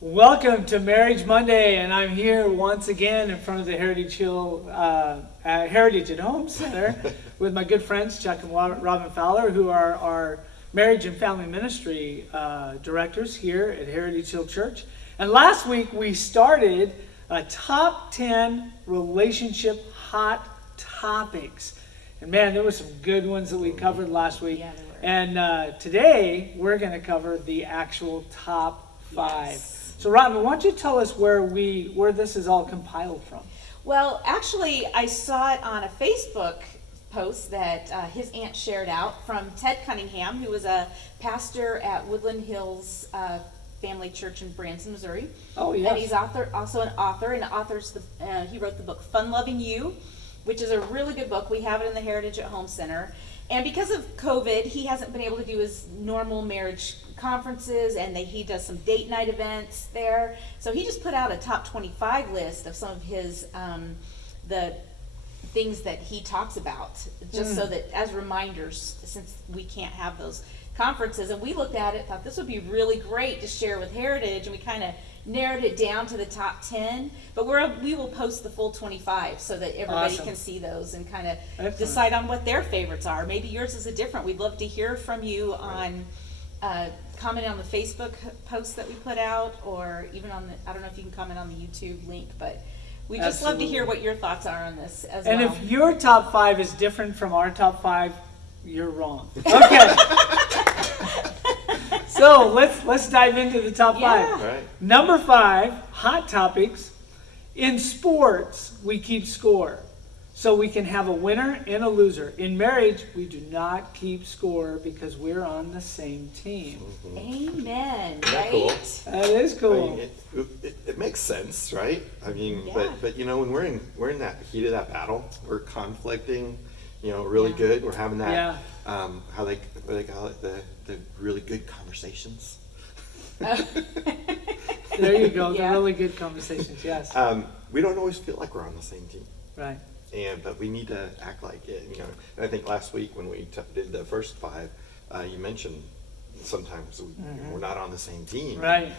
Welcome to Marriage Monday, and I'm here once again in front of the Heritage at Home Center with my good friends Chuck and Robin Fowler, who are our marriage and family ministry directors here at Heritage Hill Church. And last week we started a top 10 relationship hot topics. And man, there were some good ones that we covered last week. Yeah, there were. And today we're going to cover the actual top 5. Yes. So Robin, why don't you tell us where this is all compiled from? Well, actually, I saw it on a Facebook post that his aunt shared out from Ted Cunningham, who was a pastor at Woodland Hills Family Church in Branson, Missouri. Oh, yes. And he's also an author, and he wrote the book Fun Loving You, which is a really good book. We have it in the Heritage at Home Center. And because of COVID, he hasn't been able to do his normal marriage conferences, and he does some date night events there. So he just put out a top 25 list of some of his the things that he talks about, just so that as reminders, since we can't have those conferences. And we looked at it, thought this would be really great to share with Heritage, and we kind of narrowed it down to the top 10, but we will post the full 25 so that everybody Awesome. can see those and kind of Excellent. decide on what their favorites are. Maybe yours is a different. We'd love to hear from you on commenting on the Facebook post that we put out, or even on I don't know if you can comment on the YouTube link, but we just love to hear Absolutely. what your thoughts are on this as And well. if your top 5 is different from our top 5, you're wrong. Okay. So let's dive into the top 5. Yeah. Right. Number 5, hot topics. In sports, we keep score. So we can have a winner and a loser. In marriage, we do not keep score because we're on the same team. Amen. Isn't that Right? cool? That is I cool. mean, it makes sense, right? I mean, Yeah. but you know, when we're in that heat of that battle, we're conflicting, really good. We're having that Yeah. what they call it, the really good conversations. There you go. Yeah. The really good conversations. Yes. We don't always feel like we're on the same team. Right. But we need to act like it, And I think last week when we did the first 5, you mentioned sometimes we're not on the same team, Right.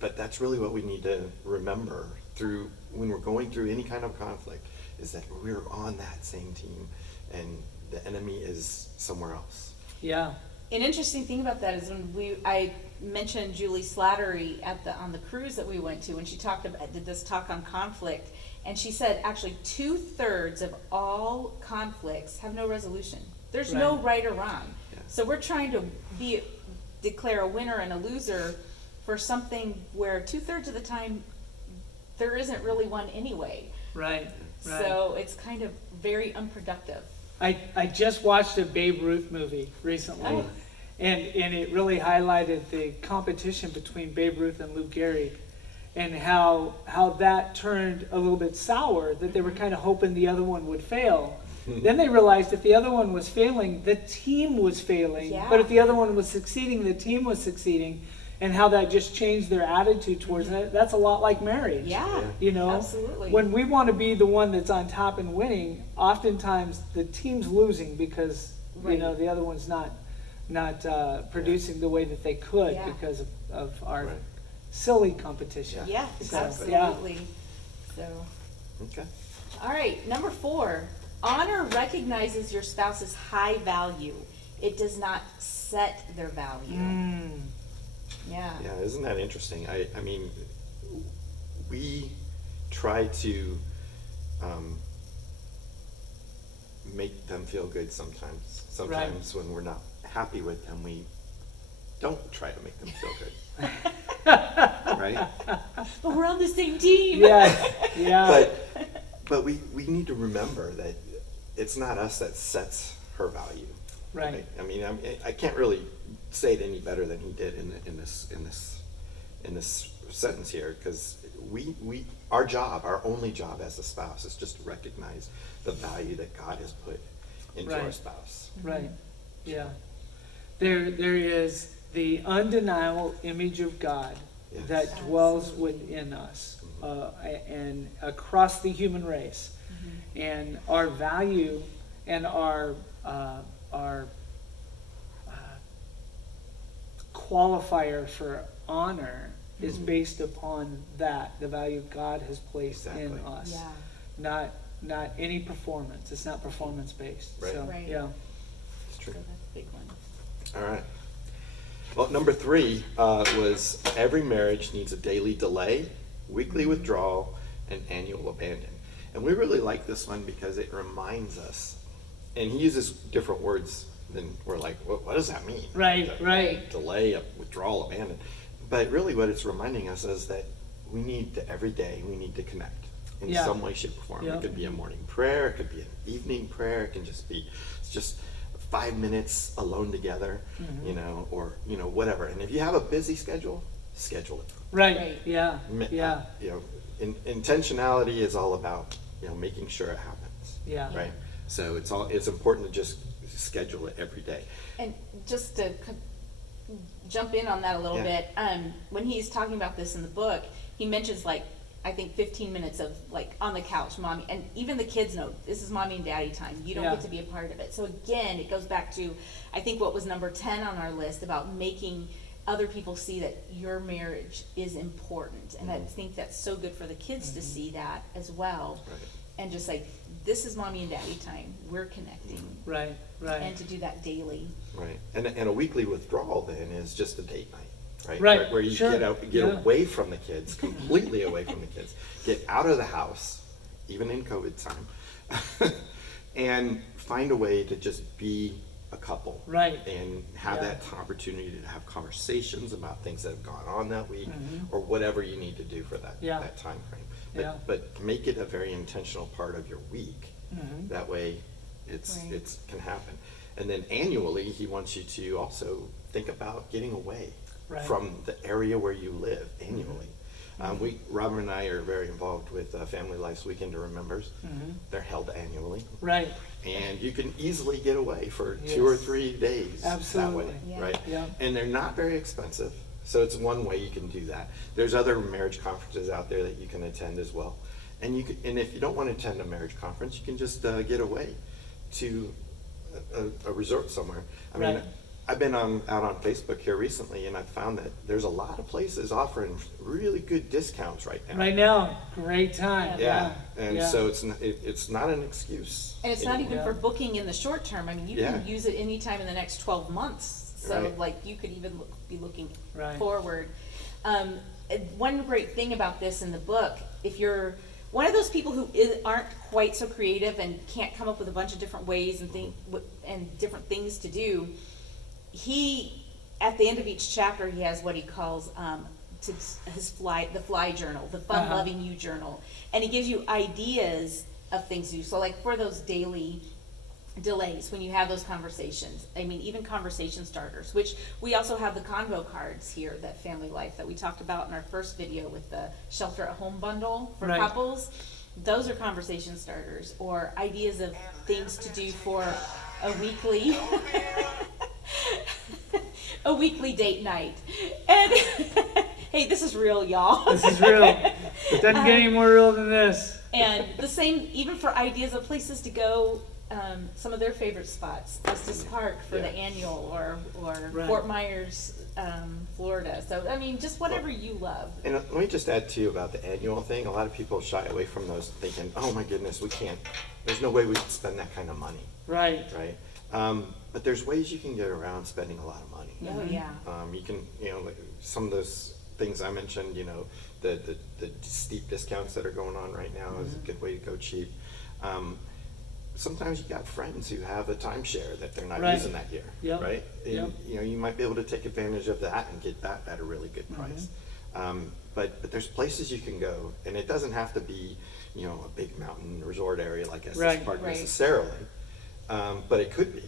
But that's really what we need to remember through when we're going through any kind of conflict, is that we're on that same team, and the enemy is somewhere else. Yeah. An interesting thing about that is when I mentioned Julie Slattery on the cruise that we went to, when she did this talk on conflict, and she said actually 2/3 of all conflicts have no resolution. There's no right or wrong. Yeah. So we're trying to declare a winner and a loser for something where 2/3 of the time there isn't really one anyway. Right. Right. So it's kind of very unproductive. I just watched a Babe Ruth movie recently, Oh. and it really highlighted the competition between Babe Ruth and Lou Gehrig, and how that turned a little bit sour, that they were kind of hoping the other one would fail. Then they realized if the other one was failing, the team was failing. Yeah. But if the other one was succeeding, the team was succeeding, and how that just changed their attitude towards it. That's a lot like marriage. Yeah, You know, absolutely. when we want to be the one that's on top and winning, oftentimes the team's losing because Right. the other one's not producing the way that they could Yeah. because of our Right. silly competition. Yeah, Exactly. absolutely. So, Okay. all right, number 4. Honor recognizes your spouse's high value. It does not set their value. Mm, Yeah. Yeah, isn't that interesting? I mean, we try to make them feel good sometimes. Sometimes when we're not happy with them, we don't try to make them feel good. Right? But we're on the same team. yeah, yeah, But we need to remember that it's not us that sets her value. right. I mean, I can't really say it any better than he did in this sentence here, because our only job as a spouse is just to recognize the value that God has put into our Right. spouse. Right. Yeah. There is the undeniable image of God Yes. that dwells Absolutely. within us, and across the human race, and our value and our qualifier for honor is based upon that, the value God has placed in Exactly. us. Yeah. Not any performance. It's not performance based. Right. So, Right. yeah. It's So true. that's a big one. All right. Well, number 3 was every marriage needs a daily delay, weekly withdrawal, and annual abandon. And we really like this one because it reminds us, and he uses different words than we're like, what does that mean? Right, right. Delay, withdrawal, abandon. But really what it's reminding us is that we need to, every day, we need to connect in Yeah. some way, shape, or form. Yeah. It could be a morning prayer, it could be an evening prayer, it can just be just 5 minutes alone together, you know, or, you know, whatever. And if you have a busy schedule, schedule it. Right. Right. Yeah. Yeah. You know, intentionality is all about, you know, making sure it happens. Yeah. Right. So it's important to just schedule it every day. And just to jump in on that a little Yeah. bit, when he's talking about this in the book, he mentions like, I think 15 minutes of like on the couch, mommy, and even the kids know this is mommy and daddy time. You don't Yeah. get to be a part of it. So again, it goes back to, I think what was number 10 on our list about making other people see that your marriage is important. And I think that's so good for the kids to see that as well. Right. And just like, this is mommy and daddy time. We're connecting. Right. Right. And to do that daily. Right. And a weekly withdrawal then is just a date night. Right. Right, Where you sure, get yeah. away from the kids, completely away from the kids. Get out of the house, even in COVID time, and find a way to just be a couple. Right. And have Yeah. that opportunity to have conversations about things that have gone on that week, or whatever you need to do for that, Yeah. that time frame. Yeah. But make it a very intentional part of your week. That way Right. it's can happen. And then annually, he wants you to also think about getting away Right. from the area where you live annually. Robin and I are very involved with Family Life's Weekend to Remembers. They're held annually. Right. And you can easily get away for 2 or Yes. 3 days Absolutely. that way, Yeah. right? Yeah. And they're not very expensive, so it's one way you can do that. There's other marriage conferences out there that you can attend as well. And and if you don't want to attend a marriage conference, you can just get away to a resort somewhere. I mean, Right. I've been out on Facebook here recently, and I've found that there's a lot of places offering really good discounts right now. Right now, great time. Yeah, and Yeah. so it's not an excuse. And it's not even Yeah. for booking in the short term. I mean, you Yeah. can use it anytime in the next 12 months. So Right. like you could even be looking Right. forward. One great thing about this in the book, if you're one of those people who aren't quite so creative and can't come up with a bunch of different ways and different things to do, he, at the end of each chapter, he has what he calls the fly journal, the fun loving you journal, and he gives you ideas of things to do. So like for those daily delays, when you have those conversations, I mean, even conversation starters, which we also have the convo cards here, that Family Life that we talked about in our first video with the shelter at home bundle for Right. couples. Those are conversation starters, or ideas of things to do for a weekly a weekly date night. And hey, this is real, y'all. This is real. It doesn't get any more real than this. And the same, even for ideas of places to go, some of their favorite spots, Estes Park for the Yeah. annual, or Right. Fort Myers, Florida. So, I mean, just whatever you love. And let me just add too about the annual thing. A lot of people shy away from those, thinking, "Oh my goodness, we can't. There's no way we can spend that kind of money, Right. right?" But there's ways you can get around spending a lot of money. Oh, yeah. You can, like some of those things I mentioned. The steep discounts that are going on right now is a good way to go cheap. Sometimes you got friends who have a timeshare that they're not Right. using that year, Yep. right? And, Yep. you might be able to take advantage of that and get that at a really good price. But there's places you can go, and it doesn't have to be, a big mountain resort area like Estes Right. Park Right. necessarily, but it could be.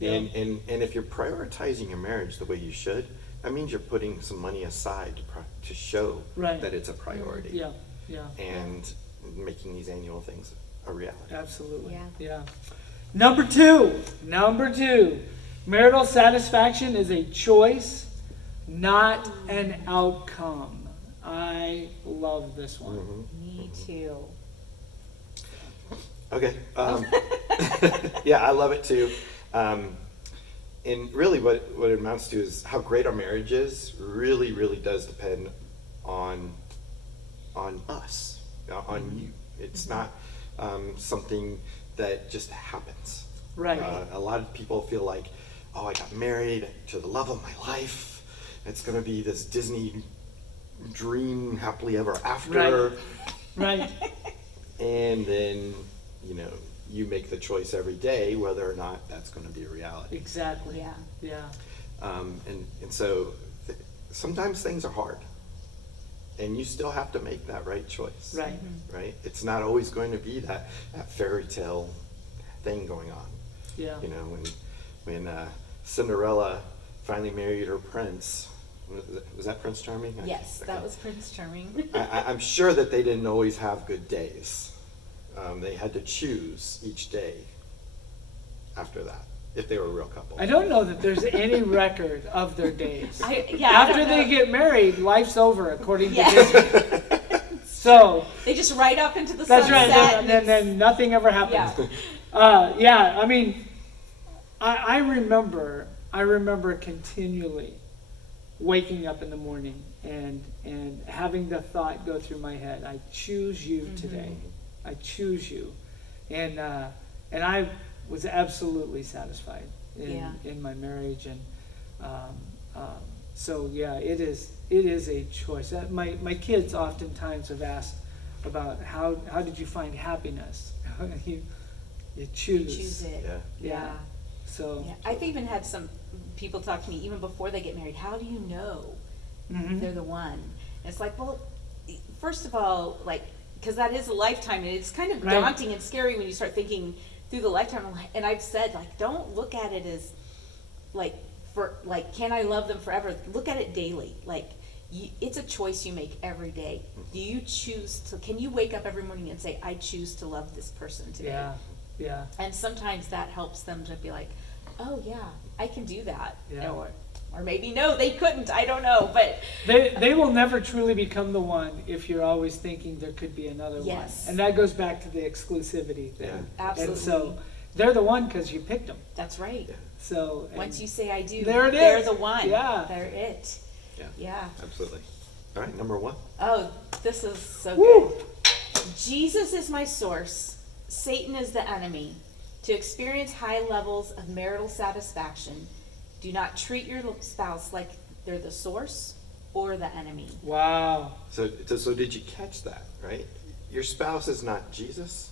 Yeah. And if you're prioritizing your marriage the way you should, that means you're putting some money aside to show Right. that it's a priority. Yeah. Yeah. And making these annual things a reality. Absolutely. Yeah. Yeah. Number two. Marital satisfaction is a choice, not an outcome. I love this one. Me too. Okay. Yeah, I love it too. and really what it amounts to is how great our marriage is really, really does depend on us, on you. It's not something that just happens. Right. A lot of people feel like, oh, I got married to the love of my life. It's going to be this Disney dream, happily ever after. Right. And then, you make the choice every day whether or not that's going to be a reality. Exactly. Yeah. Yeah. And so sometimes things are hard. And you still have to make that right choice. Right. Right? It's not always going to be that fairy tale thing going on. Yeah. When Cinderella finally married her prince, was that Prince Charming? Yes, Okay. that was Prince Charming. I'm sure that they didn't always have good days. They had to choose each day after that, if they were a real couple. I don't know that there's any record of their days. I After don't they know. get married, life's over, according to Yeah. Disney. So They just ride off into the that's sunset. right. and And then nothing ever happens. Yeah. I mean, I remember continually waking up in the morning and having the thought go through my head, I choose you today. I choose you. And I was absolutely satisfied in my marriage. And so, yeah, it is a choice. My kids oftentimes have asked about how did you find happiness? you choose. choose it. Yeah. Yeah. So, Yeah. I've even had some people talk to me even before they get married. How do you know mhm. they're the one? And it's like, well, first of all, like, because that is a lifetime, and it's kind of Right. daunting and scary when you start thinking through the lifetime. And I've said, like, don't look at it as can I love them forever? Look at it daily. Like, it's a choice you make every day. Do you choose to? Can you wake up every morning and say, I choose to love this person today? Yeah. Yeah. And sometimes that helps them to be like, oh yeah, I can do that. Yeah. Or maybe no, they couldn't. I don't know, but They will never truly become the one if you're always thinking there could be another Yes. one. And that goes back to the exclusivity thing. Yeah. Absolutely. And so they're the one because you picked them. that's right. Yeah. So and Once you say I do, There it they're is. the one. Yeah. They're it. Yeah. Yeah. Absolutely. All right, number one. Oh, this is so Woo! good. Jesus is my source. Satan is the enemy. To experience high levels of marital satisfaction, do not treat your spouse like they're the source or the enemy. Wow. So did you catch that, right? Your spouse is not Jesus,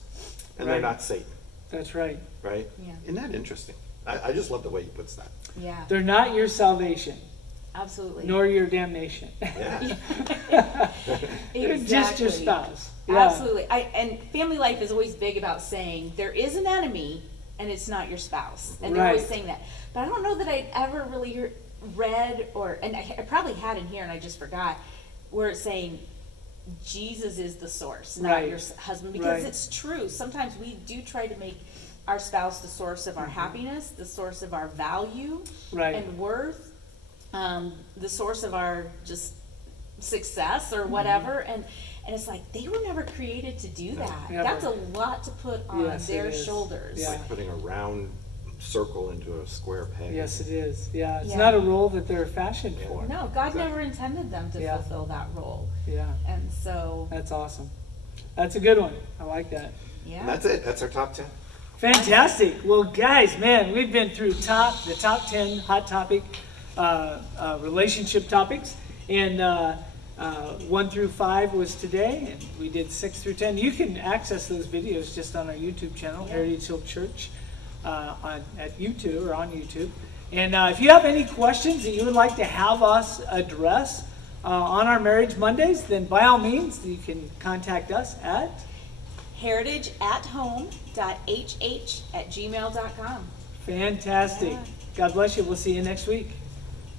and Right. they're not Satan, That's right. right? Yeah. Isn't that interesting? I just love the way he puts that. Yeah, They're not your salvation, absolutely. nor your damnation. Yeah. They're just your Exactly. spouse. Yeah. Absolutely. And family life is always big about saying there is an enemy and it's not your spouse. And they're always Right. saying that. But I don't know that I'd ever really read and I probably had in here and I just forgot, where it's saying Jesus is the source, not Right. your husband. Because Right. it's true. Sometimes we do try to make our spouse the source of our happiness, the source of our value Right. and worth, the source of our just success or whatever. And it's like they were never created to do that. Never. That's a lot to put on Yes, it their is. shoulders. It's Yeah. like putting a round circle into a square peg. Yes, it is. Yeah. It's Yeah. not a role that they're fashioned Yeah. for. No, God Exactly. never intended them to Yeah. fulfill that role. Yeah. And so, That's awesome. That's a good one. I like that. yeah. And that's it. That's our top 10. Fantastic. Well, guys, man, we've been through the top 10 hot topic relationship topics, and 1 through 5 was today, and we did 6 through 10. You can access those videos just on our YouTube channel, Yeah. Heritage Hill Church, at YouTube or on YouTube. And if you have any questions that you would like to have us address on our Marriage Mondays, then by all means, you can contact us at heritageathome.hh@gmail.com. Fantastic. Yeah. God bless you. We'll see you next week.